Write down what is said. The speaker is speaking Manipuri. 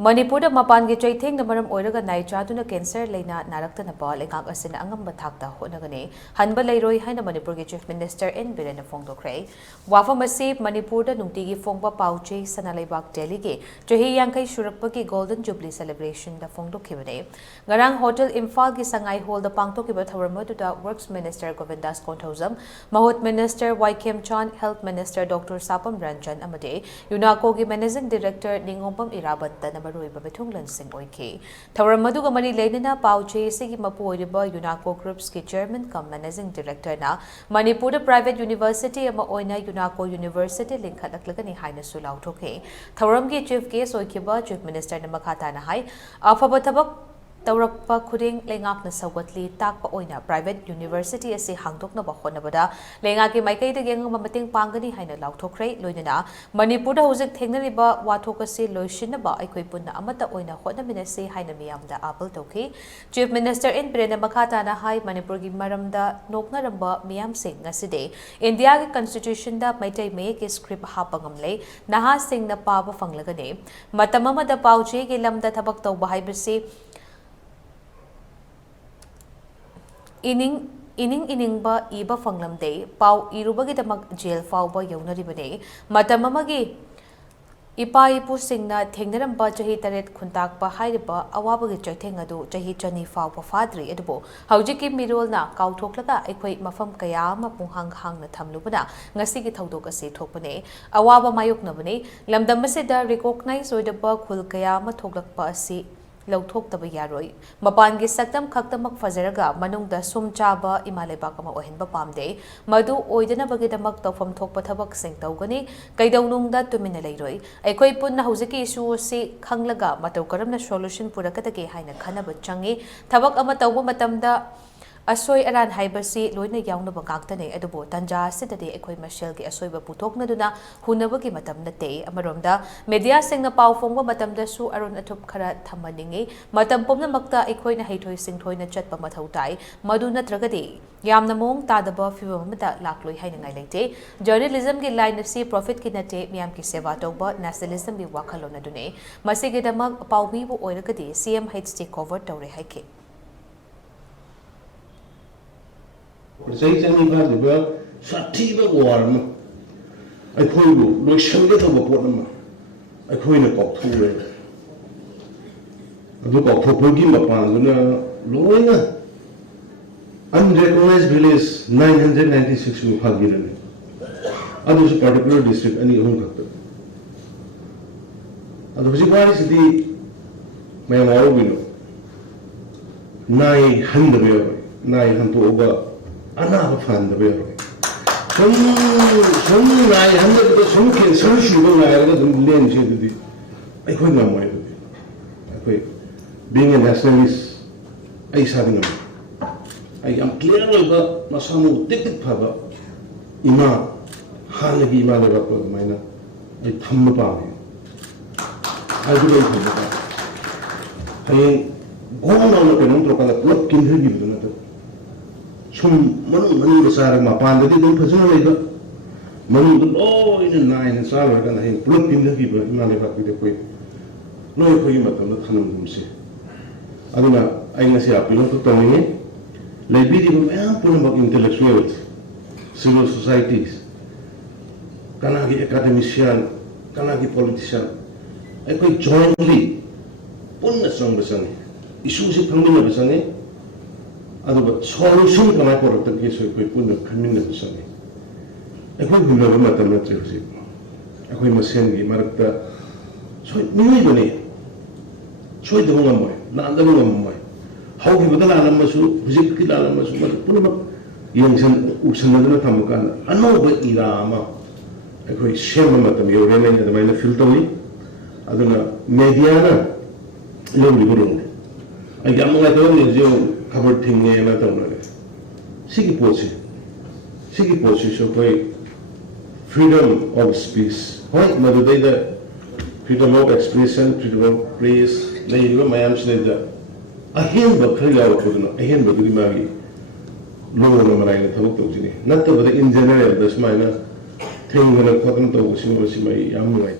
Manipurda mapangi cheithengna maram oiraga chaduna cancer leina naraktanaba lekak asina angamba thakta hotnagani hanba leiroi haina Manipurgi Chief Minister Biren phongdokre wafam asi Manipurda nungtigi phongba pauche sanalaibak Delhi ge chahi yankai shurakpagi Golden Jubilee celebration da phongdokhibane ngarang Hotel Imphal gi sangai hall da pangtokiba thawramaduda Works Minister Govindas Konthozam Mahut Minister YKM Chan Health Minister Dr. Sapam Ranjan amade UNACO gi Managing Director Ningompam Irabat Thawram Maduga Mani Lenina Pauche Sigi Mapuoriba UNACO Group's Chairman cum Managing Director na Manipurda Private University ama Oina UNACO University Linkhatlakani Haina Sulau Toke. Thawramgi Chief Case Oikiba Chief Minister Namakata na Hai Afabatabak Taurakpa Kuding Lengakna Sawatli Takpa Oina Private University as a Hangdokna Bahonabada, Lengaki Maikay the Gang Mamating Pangani Haina Lautokre, Loinana, Manipurda Hosek Teneriba, Watokasi, Loishinaba, Equipuna Amata Oina Hotnaminese Hainamiam the Apple Toke, Chief Minister in Biren Makata na Hai Manipurgi Maramda Noknaramba Miam Singh Naside, India Constitution da Maitay make a script Hapangamle, Naha Singh na Papa Fanglagane, Matamama the Pauche Gilam the Tabakto Bahibasi. Ining ba iba fanglam day, pau irubagi damag jail fau ba yawnaribane, matamamagi ipa ipu singna thengnaram ba chahi taret khuntak ba hairiba awabagi chaithengadu chahi chani fau ba fadri edubo haujiki mirol na kauthoklaga ekhoi mafam kaya ma punghang hangna thamlubana ngasigi thaudok ase thokpane awaba mayoknabane lamdam asida recognize oidaba khul kaya ma thoklakpa ase Lautok taba yaroi. Mapangi saktam khaktamak fazaraga manungda sumchaba imalebak ama ohenba pamde. Madu oidana bagidamak tawfam thokpa thabak sing tawgani kaidawnungda tumina leiroi. Aikoi punna huziki issue se khanglaga mataw karamna solution purakatake haina khanaba changi. Thabak ama tawba matamda Asoi aran haibasi loina yauna bangakta adubo tanja sidade ekoi mashel ki asoi ba putok na duna hunabagi matam na te amaromda media sing na pau fongba matam da su aron athup khara thamaningi matam pomna makta ekoi na heithoi singthoi na chatpa mathau tai madu natragadi yamna mong tadaba fiwa mata lakloi haina ngai leite journalism ki line si profit ki nate miyam ki seva tawba nationalism bi wakhalona dune masigi damak pawmi bu oiragadi CM HT cover tawre haike Say something about the well, Sativa warm. I call you, look, some little bottom. I call you a cock to it. I look up for Pugim upon Loina. Unrecognized village 996 will have given it. Others a particular district, any home doctor. And the Vizipari city, my Marovino 900 over. Another fan the bear. Some 900 but some can search you when I lend you the. I couldn't know why. I quit. Being a nationalist, I said, I am clear about Masamu ticket papa. Ima Hanagi Malava Mina. I thumb about him. I do not think about it. I go on a penum to a plot in her given. Some money was out of my pan, they didn't presumably money all in the 9 and Sarah and I looked in the people in Malibak with the quick. No, for you, but I'm not going to say. I don't know, I can say a pilot to Tony. Like video, I'm pulling about intellectuals, civil societies, Kanagi academician, Kanagi politician. I could jointly put the song with Sunny. Issues it coming up with Sunny. But solution can I correct the case of the community? I could never met a material. I could must send the Marta. So it may so the woman, not the woman. How give the Alamasu, visit Kilamasu, but put up young Usanana Tamakan, and no but Irama. I could share them at the Murene and the minor filter. I don't know, Mediana, lovely room. I got my own covered thing and I don't know. Siki Posi, so by freedom of speech. What mother they the freedom of expression, freedom of praise, they go my arms later. A hand but 3 hours for a hand but the Magi. No one I talk to not over in general, that's my thing when I talk to my young